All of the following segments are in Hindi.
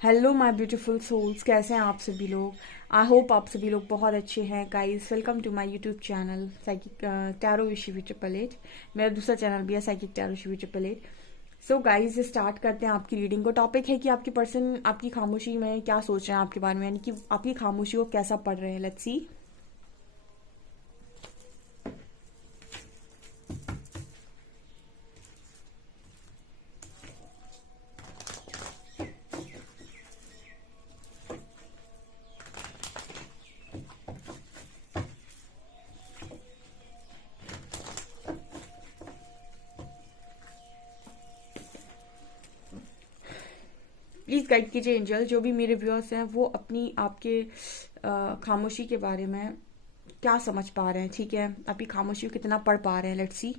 हेलो माय ब्यूटीफुल सोल्स, कैसे हैं आप सभी लोग। आई होप आप सभी लोग बहुत अच्छे हैं। Guys, welcome to my YouTube channel psychic tarot with Shivi 888। मेरा दूसरा चैनल भी है psychic tarot Shivi 888। So guys, start करते हैं आपकी रीडिंग को। टॉपिक है कि आपकी पर्सन आपकी खामोशी में क्या सोच रहे हैं आपके बारे में, यानी कि आपकी खामोशी को कैसा पढ़ रहे हैं। Let's see. प्लीज़ गाइड कीजिए एंजल, जो भी मेरे व्यूअर्स हैं वो अपनी आपके खामोशी के बारे में क्या समझ पा रहे हैं। ठीक है, आपकी खामोशी को कितना पढ़ पा रहे हैं। Let's see.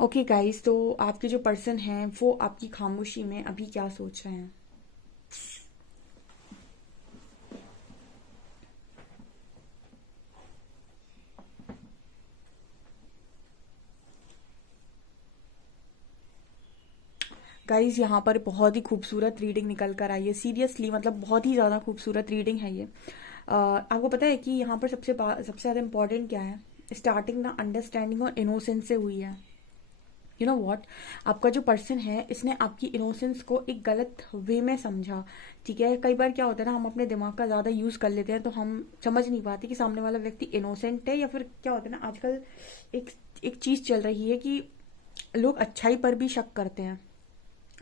ओके गाइस, तो आपके जो पर्सन हैं वो आपकी खामोशी में अभी क्या सोच रहे हैं। गाइज यहाँ पर बहुत ही खूबसूरत रीडिंग निकल कर आई है, सीरियसली मतलब बहुत ही ज़्यादा खूबसूरत रीडिंग है ये। आपको पता है कि यहाँ पर सबसे ज़्यादा इम्पोर्टेंट क्या है? स्टार्टिंग ना अंडरस्टैंडिंग और इनोसेंस से हुई है। यू नो वॉट, आपका जो पर्सन है इसने आपकी इनोसेंस को एक गलत वे में समझा। ठीक है, कई बार क्या होता है ना, हम अपने दिमाग का ज़्यादा यूज़ कर लेते हैं तो हम समझ नहीं पाते कि सामने वाला व्यक्ति इनोसेंट है या फिर क्या होता है ना, आजकल एक एक चीज़ चल रही है कि लोग अच्छाई पर भी शक करते हैं।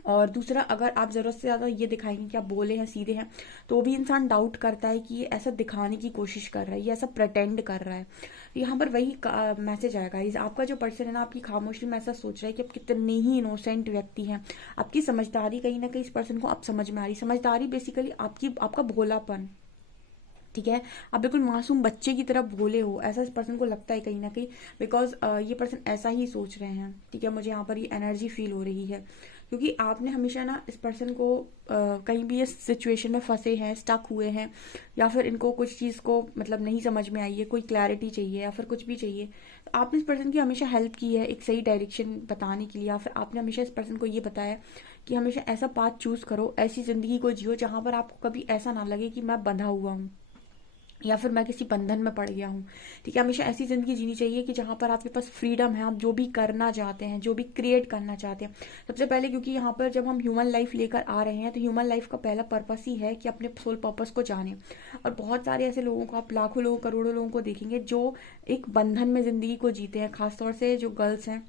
और दूसरा, अगर आप ज़रूरत से ज़्यादा ये दिखाएंगे कि आप बोले हैं, सीधे हैं, तो भी इंसान डाउट करता है कि ये ऐसा दिखाने की कोशिश कर रहा है, ये ऐसा प्रटेंड कर रहा है। यहाँ पर वही मैसेज आएगा, इस आपका जो पर्सन है ना, आपकी खामोशी में ऐसा सोच रहा है कि आप कितने ही इनोसेंट व्यक्ति हैं। आपकी समझदारी कहीं ना कहीं इस पर्सन को आप समझ में आ रही। समझदारी बेसिकली आपका भोलापन। ठीक है, आप बिल्कुल मासूम बच्चे की तरह भोले हो, ऐसा इस पर्सन को लगता है कहीं ना कहीं, बिकॉज ये पर्सन ऐसा ही सोच रहे हैं। ठीक है, मुझे यहाँ पर ये एनर्जी फील हो रही है, क्योंकि आपने हमेशा ना इस पर्सन को कहीं भी इस सिचुएशन में फंसे हैं, स्टक हुए हैं, या फिर इनको कुछ चीज़ को मतलब नहीं समझ में आई है, कोई क्लैरिटी चाहिए या फिर कुछ भी चाहिए, तो आपने इस पर्सन की हमेशा हेल्प की है एक सही डायरेक्शन बताने के लिए, या फिर आपने हमेशा इस पर्सन को ये बताया कि हमेशा ऐसा पाथ चूज करो, ऐसी जिंदगी को जियो जहां पर आपको कभी ऐसा ना लगे कि मैं बंधा हुआ हूँ या फिर मैं किसी बंधन में पड़ गया हूँ। ठीक है, हमेशा ऐसी जिंदगी जीनी चाहिए कि जहाँ पर आपके पास फ्रीडम है, आप जो भी करना चाहते हैं, जो भी क्रिएट करना चाहते हैं। सबसे पहले, क्योंकि यहाँ पर जब हम ह्यूमन लाइफ लेकर आ रहे हैं तो ह्यूमन लाइफ का पहला पर्पस ही है कि अपने सोल पर्पस को जाने। और बहुत सारे ऐसे लोगों को, आप लाखों लोगों करोड़ों लोगों को देखेंगे जो एक बंधन में जिंदगी को जीते हैं, खासतौर से जो गर्ल्स हैं,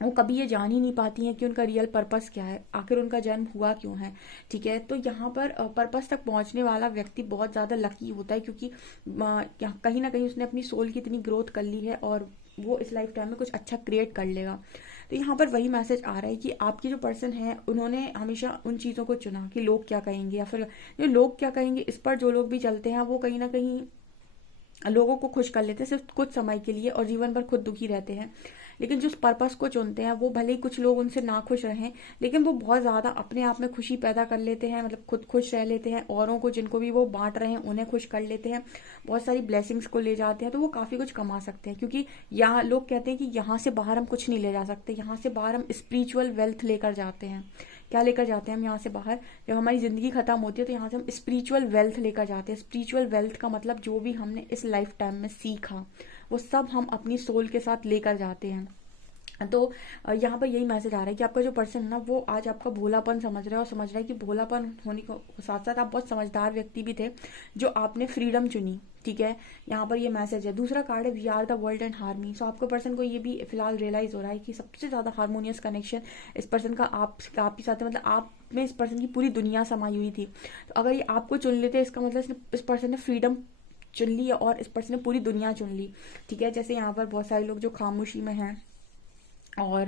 वो कभी ये जान ही नहीं पाती हैं कि उनका रियल पर्पस क्या है, आखिर उनका जन्म हुआ क्यों है। ठीक है, तो यहाँ पर पर्पस तक पहुंचने वाला व्यक्ति बहुत ज़्यादा लकी होता है, क्योंकि कहीं ना कहीं उसने अपनी सोल की इतनी ग्रोथ कर ली है और वो इस लाइफ टाइम में कुछ अच्छा क्रिएट कर लेगा। तो यहाँ पर वही मैसेज आ रहा है कि आपके जो पर्सन है उन्होंने हमेशा उन चीज़ों को चुना कि लोग क्या कहेंगे, या फिर जो लोग क्या कहेंगे इस पर जो लोग भी चलते हैं वो कहीं ना कहीं लोगों को खुश कर लेते हैं सिर्फ कुछ समय के लिए और जीवन भर खुद दुखी रहते हैं। लेकिन जो पर्पस को चुनते हैं वो भले ही कुछ लोग उनसे ना खुश रहें, लेकिन वो बहुत ज़्यादा अपने आप में खुशी पैदा कर लेते हैं, मतलब खुद खुश रह लेते हैं, औरों को जिनको भी वो बांट रहे हैं उन्हें खुश कर लेते हैं, बहुत सारी ब्लेसिंग्स को ले जाते हैं, तो वो काफ़ी कुछ कमा सकते हैं। क्योंकि यहाँ लोग कहते हैं कि यहाँ से बाहर हम कुछ नहीं ले जा सकते, यहाँ से बाहर हम स्पिरिचुअल वेल्थ लेकर जाते हैं। क्या लेकर जाते हैं हम यहाँ से बाहर? जब हमारी जिंदगी खत्म होती है तो यहाँ से हम स्पिरिचुअल वेल्थ लेकर जाते हैं। स्पिरिचुअल वेल्थ का मतलब जो भी हमने इस लाइफ टाइम में सीखा वो सब हम अपनी सोल के साथ लेकर जाते हैं। तो यहाँ पर यही मैसेज आ रहा है कि आपका जो पर्सन है ना, वो आज आपका भोलापन समझ रहा है और समझ रहा है कि भोलापन होने के साथ साथ आप बहुत समझदार व्यक्ति भी थे जो आपने फ्रीडम चुनी। ठीक है, यहाँ पर ये मैसेज है। दूसरा कार्ड है we are the world and harmony. So आपके पर्सन को ये भी फिलहाल रियलाइज हो रहा है कि सबसे ज्यादा हारमोनियस कनेक्शन इस पर्सन का आप ही साथ है, मतलब आप में इस पर्सन की पूरी दुनिया समाई हुई थी। तो अगर ये आपको चुन लेते इसका मतलब इस पर्सन ने फ्रीडम चुन ली और इस पर्सन ने पूरी दुनिया चुन ली। ठीक है, जैसे यहाँ पर बहुत सारे लोग जो खामोशी में हैं और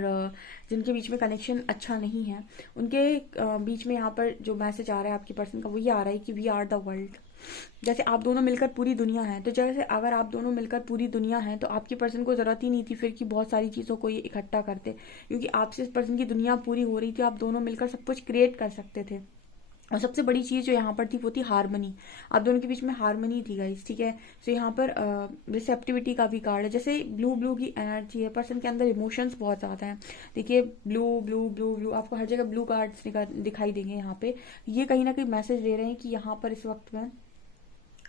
जिनके बीच में कनेक्शन अच्छा नहीं है, उनके बीच में यहाँ पर जो मैसेज आ रहा है आपकी पर्सन का वो ये आ रहा है कि वी आर द वर्ल्ड। जैसे आप दोनों मिलकर पूरी दुनिया है, तो जैसे अगर आप दोनों मिलकर पूरी दुनिया है तो आपकी पर्सन को जरूरत ही नहीं थी फिर कि बहुत सारी चीज़ों को ये इकट्ठा करते, क्योंकि आपसे इस पर्सन की दुनिया पूरी हो रही थी, आप दोनों मिलकर सब कुछ क्रिएट कर सकते थे। और सबसे बड़ी चीज जो यहाँ पर थी वो थी हारमनी। आप दोनों के बीच में हारमनी थी गाइस। ठीक है, तो यहाँ पर रिसेप्टिविटी का भी कार्ड है। जैसे ब्लू ब्लू की एनर्जी है, पर्सन के अंदर इमोशंस बहुत ज्यादा हैं। देखिए ब्लू ब्लू ब्लू ब्लू, आपको हर जगह ब्लू कार्ड्स दिखाई देंगे यहाँ पे। ये कहीं ना कहीं मैसेज दे रहे हैं कि यहाँ पर इस वक्त में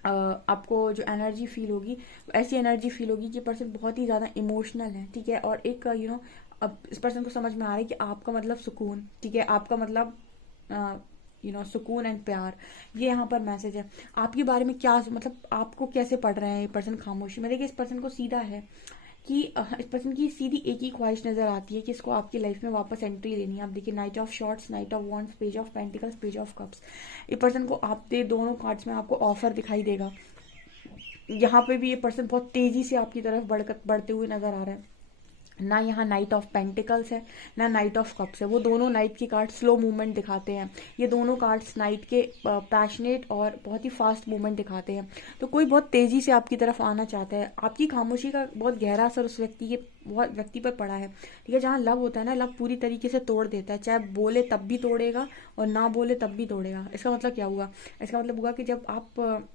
आपको जो एनर्जी फील होगी ऐसी एनर्जी फील होगी कि पर्सन बहुत ही ज्यादा इमोशनल है। ठीक है, और एक अब इस पर्सन को समझ में आ रहा है कि आपका मतलब सुकून। ठीक है, आपका मतलब सुकून एंड प्यार। ये यहाँ पर मैसेज है। आपके बारे में क्या मतलब आपको कैसे पढ़ रहे हैं ये पर्सन खामोशी में? देखिए इस पर्सन को सीधा है कि इस पर्सन की सीधी एक ही ख्वाहिश नजर आती है कि इसको आपकी लाइफ में वापस एंट्री लेनी है। आप देखिए night of shorts, night of wands, page of pentacles, page of cups. ये पर्सन को आप दोनों कार्ड्स में आपको ऑफर दिखाई देगा। यहाँ पे भी ये पर्सन बहुत तेजी से आपकी तरफ बढ़ते हुए नजर आ रहा है। ना यहाँ नाइट ऑफ पेंटिकल्स है ना नाइट ऑफ कप्स है, वो दोनों नाइट के कार्ड स्लो मूवमेंट दिखाते हैं। ये दोनों कार्ड्स नाइट के पैशनेट और बहुत ही फास्ट मूवमेंट दिखाते हैं। तो कोई बहुत तेजी से आपकी तरफ आना चाहता है। आपकी खामोशी का बहुत गहरा असर उस व्यक्ति पर पड़ा है। ठीक है, जहाँ लव होता है ना, लव पूरी तरीके से तोड़ देता है, चाहे बोले तब भी तोड़ेगा और ना बोले तब भी तोड़ेगा। इसका मतलब क्या हुआ? इसका मतलब हुआ कि जब आप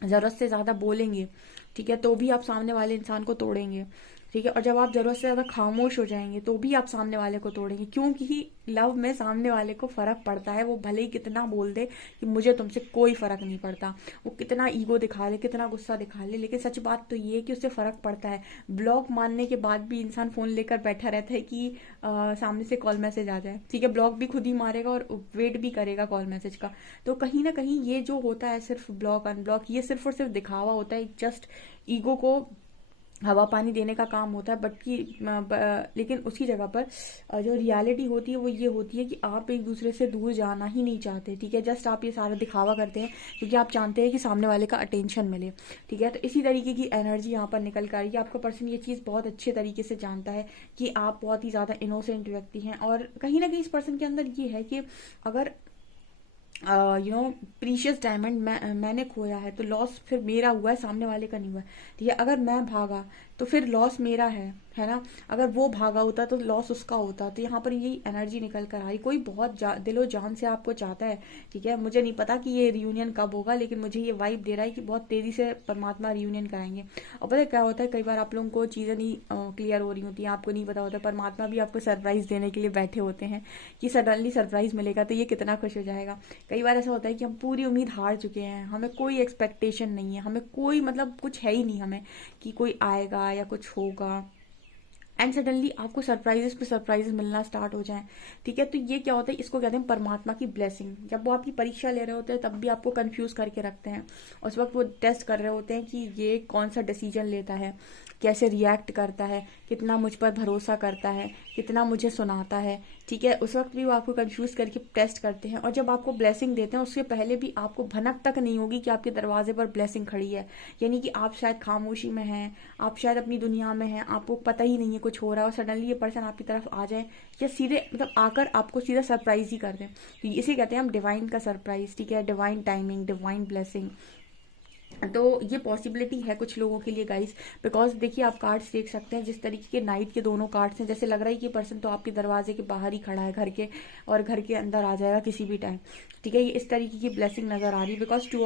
जरूरत से ज्यादा बोलेंगे, ठीक है, तो भी आप सामने वाले इंसान को तोड़ेंगे। ठीक है। और जब आप जरूरत से ज़्यादा खामोश हो जाएंगे तो भी आप सामने वाले को तोड़ेंगे, क्योंकि लव में सामने वाले को फर्क पड़ता है। वो भले ही कितना बोल दे कि मुझे तुमसे कोई फर्क नहीं पड़ता, वो कितना ईगो दिखा ले, कितना गुस्सा दिखा ले, लेकिन सच बात तो ये है कि उससे फर्क पड़ता है। ब्लॉक मारने के बाद भी इंसान फोन लेकर बैठा रहता है कि सामने से कॉल मैसेज आ जाए, ठीक है। ब्लॉक भी खुद ही मारेगा और वेट भी करेगा कॉल मैसेज का। तो कहीं ना कहीं ये जो होता है सिर्फ ब्लॉक अनब्लॉक, ये सिर्फ और सिर्फ दिखावा होता है, जस्ट ईगो को हवा पानी देने का काम होता है। लेकिन उसकी जगह पर जो रियलिटी होती है वो ये होती है कि आप एक दूसरे से दूर जाना ही नहीं चाहते, ठीक है। जस्ट आप ये सारा दिखावा करते हैं क्योंकि आप चाहते हैं कि सामने वाले का अटेंशन मिले, ठीक है। तो इसी तरीके की एनर्जी यहाँ पर निकल कर आ रही है। आपका पर्सन ये चीज़ बहुत अच्छे तरीके से जानता है कि आप बहुत ही ज़्यादा इनोसेंट व्यक्ति हैं, और कहीं ना कहीं इस पर्सन के अंदर ये है कि अगर प्रीशियस डायमंड मैंने खोया है तो लॉस फिर मेरा हुआ है, सामने वाले का नहीं हुआ है, ठीक है। अगर मैं भागा तो फिर लॉस मेरा है ना। अगर वो भागा होता तो लॉस उसका होता। तो यहाँ पर यही एनर्जी निकल कर आ रही। कोई बहुत दिलो जान से आपको चाहता है, ठीक है। मुझे नहीं पता कि ये रियूनियन कब होगा, लेकिन मुझे ये वाइब दे रहा है कि बहुत तेजी से परमात्मा रियूनियन कराएंगे। और पता है क्या होता है, कई बार आप लोगों को चीज़ें नहीं क्लियर हो रही होती हैं, आपको नहीं पता होता, परमात्मा भी आपको सरप्राइज देने के लिए बैठे होते हैं कि सडनली सरप्राइज मिलेगा तो ये कितना खुश हो जाएगा। कई बार ऐसा होता है कि हम पूरी उम्मीद हार चुके हैं, हमें कोई एक्सपेक्टेशन नहीं है, हमें कोई मतलब कुछ है ही नहीं हमें कि कोई आएगा या कुछ होगा, एंड सडनली आपको सरप्राइजेस पे सरप्राइजेस मिलना स्टार्ट हो जाएं, ठीक है। तो ये क्या होता है, इसको कहते हैं परमात्मा की ब्लेसिंग। जब वो आपकी परीक्षा ले रहे होते हैं तब भी आपको कंफ्यूज करके रखते हैं। उस वक्त वो टेस्ट कर रहे होते हैं कि ये कौन सा डिसीजन लेता है, कैसे रिएक्ट करता है, कितना मुझ पर भरोसा करता है, कितना मुझे सुनाता है, ठीक है। उस वक्त भी वो आपको कंफ्यूज करके टेस्ट करते हैं। और जब आपको ब्लेसिंग देते हैं उससे पहले भी आपको भनक तक नहीं होगी कि आपके दरवाजे पर ब्लेसिंग खड़ी है। यानी कि आप शायद खामोशी में हैं, आप शायद अपनी दुनिया में हैं, आपको पता ही नहीं है कुछ हो रहा है, और सडनली ये पर्सन आपकी तरफ आ जाए या सीधे मतलब आकर आपको सीधा सरप्राइज ही कर दें। तो इसे कहते हैं हम डिवाइन का सरप्राइज, ठीक है। Divine timing, divine blessing. तो ये पॉसिबिलिटी है कुछ लोगों के लिए गाइस, बिकॉज देखिए आप कार्ड्स देख सकते हैं जिस तरीके के नाइट के दोनों कार्ड्स हैं, जैसे लग रहा है कि पर्सन तो आपके दरवाजे के बाहर ही खड़ा है घर के, और घर के अंदर आ जाएगा किसी भी टाइम, ठीक है। ये इस तरीके की ब्लेसिंग नजर आ रही है, बिकॉज टू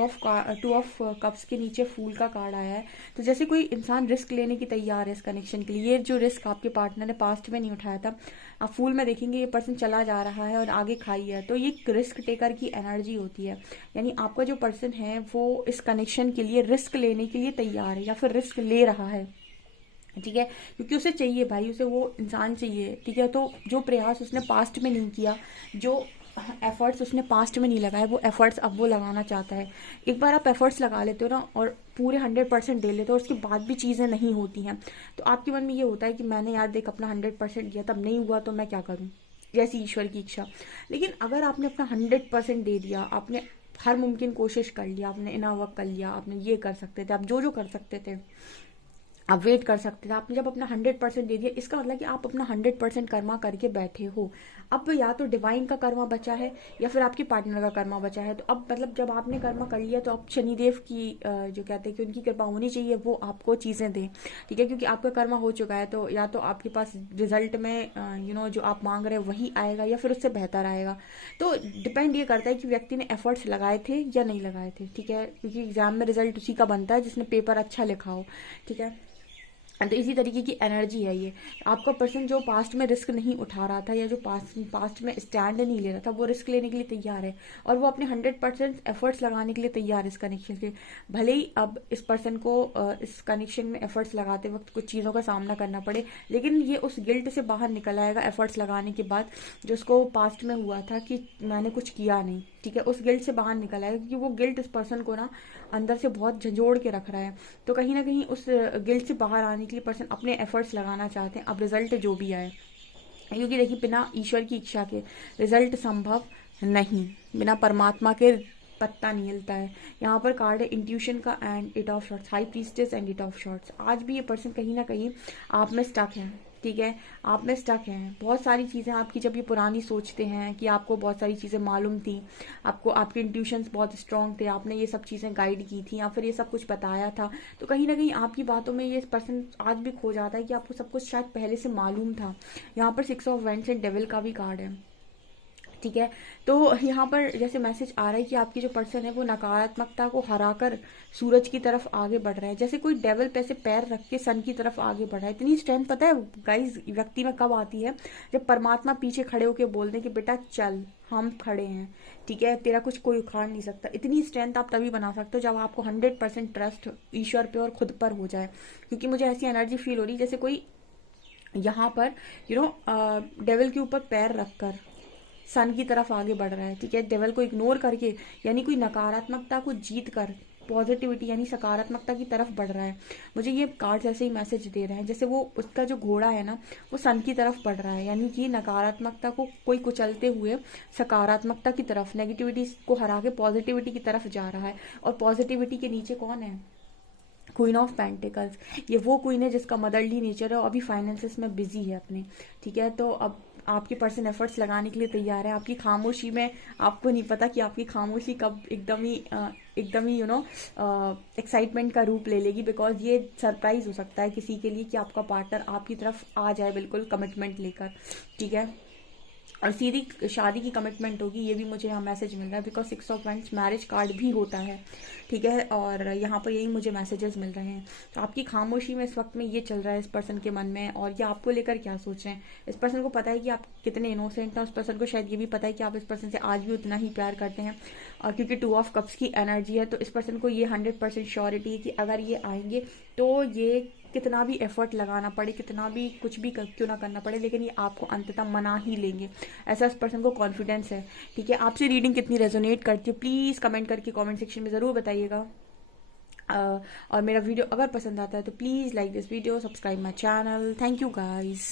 ऑफ कप्स के नीचे फूल का कार्ड आया है। तो जैसे कोई इंसान रिस्क लेने की तैयार है इस कनेक्शन के लिए। ये जो रिस्क आपके पार्टनर ने पास्ट में नहीं उठाया था, आप फूल में देखेंगे ये पर्सन चला जा रहा है और आगे खाई है, तो ये रिस्क टेकर की एनर्जी होती है। यानी आपका जो पर्सन है वो इस कनेक्शन के लिए रिस्क लेने के लिए तैयार है या फिर रिस्क ले रहा है, ठीक है। क्योंकि उसे चाहिए भाई, उसे वो इंसान चाहिए, ठीक है। तो जो प्रयास उसने पास्ट में नहीं किया, जो एफर्ट्स उसने पास्ट में नहीं लगाए, वो एफर्ट्स अब वो लगाना चाहता है। एक बार आप एफर्ट्स लगा लेते हो ना और पूरे 100% दे लेते हो, उसके बाद भी चीज़ें नहीं होती हैं, तो आपके मन में ये होता है कि मैंने यार देख अपना 100% दिया, तब नहीं हुआ तो मैं क्या करूँ, जैसी ईश्वर की इच्छा। लेकिन अगर आपने अपना 100% दे दिया, आपने हर मुमकिन कोशिश कर लिया, आपने इना वर्क कर लिया, आपने ये कर सकते थे, आप जो जो कर सकते थे, आप वेट कर सकते थे, आपने जब अपना 100% दे दिया, इसका मतलब कि आप अपना 100% कर्मा करके बैठे हो। अब या तो डिवाइन का कर्मा बचा है या फिर आपके पार्टनर का कर्मा बचा है। तो अब मतलब जब आपने कर्मा कर लिया तो अब शनिदेव की जो कहते हैं कि उनकी कृपा होनी चाहिए, वो आपको चीज़ें दें, ठीक है। क्योंकि आपका कर्मा हो चुका है, तो या तो आपके पास रिजल्ट में जो आप मांग रहे हैं वही आएगा या फिर उससे बेहतर आएगा। तो डिपेंड ये करता है कि व्यक्ति ने एफर्ट्स लगाए थे या नहीं लगाए थे, ठीक है। क्योंकि एग्जाम में रिजल्ट उसी का बनता है जिसने पेपर अच्छा लिखा हो, ठीक है। तो इसी तरीके की एनर्जी है ये। आपका पर्सन जो पास्ट में रिस्क नहीं उठा रहा था या जो पास्ट में स्टैंड नहीं ले रहा था, वो रिस्क लेने के लिए तैयार है और वो अपने 100% एफर्ट्स लगाने के लिए तैयार है इस कनेक्शन के। भले ही अब इस पर्सन को इस कनेक्शन में एफर्ट्स लगाते वक्त कुछ चीज़ों का सामना करना पड़े, लेकिन ये उस गिल्ट से बाहर निकल आएगा एफर्ट्स लगाने के बाद, जो उसको पास्ट में हुआ था कि मैंने कुछ किया नहीं, ठीक है। उस गिल्ट से बाहर निकल आएगा क्योंकि वो गिल्ट इस पर्सन को ना अंदर से बहुत झंझोड़ के रख रहा है। तो कहीं ना कहीं उस गिल्ट से बाहर आने के लिए पर्सन अपने एफर्ट्स लगाना चाहते हैं, अब रिजल्ट जो भी आए। क्योंकि देखिए बिना ईश्वर की इच्छा के रिजल्ट संभव नहीं, बिना परमात्मा के पत्ता नहीं हिलता है। यहाँ पर कार्ड है इंट्यूशन का and it of shorts, high priestess and it of shorts. आज भी ये पर्सन कहीं ना कहीं आप में स्टक है, ठीक है। आप में स्टक हैं बहुत सारी चीज़ें आपकी, जब ये पुरानी सोचते हैं कि आपको बहुत सारी चीज़ें मालूम थी, आपको आपके इंट्यूशंस बहुत स्ट्रांग थे, आपने ये सब चीज़ें गाइड की थी या फिर ये सब कुछ बताया था, तो कहीं ना कहीं आपकी बातों में ये पर्सन आज भी खो जाता है कि आपको सब कुछ शायद पहले से मालूम था। यहाँ पर 6 ऑफ वैंड्स एंड डेविल का भी कार्ड है, ठीक है। तो यहाँ पर जैसे मैसेज आ रहा है कि आपकी जो पर्सन है वो नकारात्मकता को हराकर सूरज की तरफ आगे बढ़ रहा है, जैसे कोई डेवल पे से पैर रख के सन की तरफ आगे बढ़ रहा है। इतनी स्ट्रेंथ पता है गाइस व्यक्ति में कब आती है, जब परमात्मा पीछे खड़े होके बोल दे कि बेटा चल हम खड़े हैं, ठीक है, तेरा कुछ कोई उखाड़ नहीं सकता। इतनी स्ट्रेंथ आप तभी बना सकते हो जब आपको 100% ट्रस्ट ईश्वर पे और खुद पर हो जाए। क्योंकि मुझे ऐसी एनर्जी फील हो रही जैसे कोई यहाँ पर डेवल के ऊपर पैर रखकर सन की तरफ आगे बढ़ रहा है, ठीक है, डेवल को इग्नोर करके, यानी कोई नकारात्मकता को जीत कर पॉजिटिविटी यानी सकारात्मकता की तरफ बढ़ रहा है। मुझे ये कार्ड्स ऐसे ही मैसेज दे रहे हैं जैसे वो उसका जो घोड़ा है ना वो सन की तरफ बढ़ रहा है, यानी कि नकारात्मकता को कोई कुचलते हुए सकारात्मकता की तरफ, नेगेटिविटी को हरा के पॉजिटिविटी की तरफ जा रहा है। और पॉजिटिविटी के नीचे कौन है, क्वीन ऑफ पेंटिकल्स। ये वो क्वीन है जिसका मदरली नेचर है और अभी फाइनेंसेस में बिजी है अपने, ठीक है। तो अब आपके पर्सन एफर्ट्स लगाने के लिए तैयार है। आपकी खामोशी में आपको नहीं पता कि आपकी खामोशी कब एकदम ही एक्साइटमेंट का रूप ले लेगी, बिकॉज ये सरप्राइज हो सकता है किसी के लिए कि आपका पार्टनर आपकी तरफ आ जाए बिल्कुल कमिटमेंट लेकर, ठीक है, और सीधी शादी की कमिटमेंट होगी। ये भी मुझे यहाँ मैसेज मिल रहा है because 6 of wands marriage card भी होता है, ठीक है, और यहाँ पर यही मुझे मैसेजेस मिल रहे हैं। तो आपकी खामोशी में इस वक्त में ये चल रहा है इस पर्सन के मन में, और ये आपको लेकर क्या सोच रहे हैं। इस पर्सन को पता है कि आप कितने इनोसेंट हैं, उस पर्सन को शायद ये भी पता है कि आप इस पर्सन से आज भी उतना ही प्यार करते हैं। और क्योंकि 2 ऑफ कप्स की एनर्जी है तो इस पर्सन को ये 100% श्योरिटी है कि अगर ये आएंगे तो ये कितना भी एफर्ट लगाना पड़े, कितना भी कुछ भी क्यों ना करना पड़े, लेकिन ये आपको अंततः मना ही लेंगे, ऐसा इस पर्सन को कॉन्फिडेंस है, ठीक है। आपसे रीडिंग कितनी रेजोनेट करती है प्लीज़ कमेंट करके कमेंट सेक्शन में ज़रूर बताइएगा। और मेरा वीडियो अगर पसंद आता है तो please like this video, subscribe my channel. Thank you guys.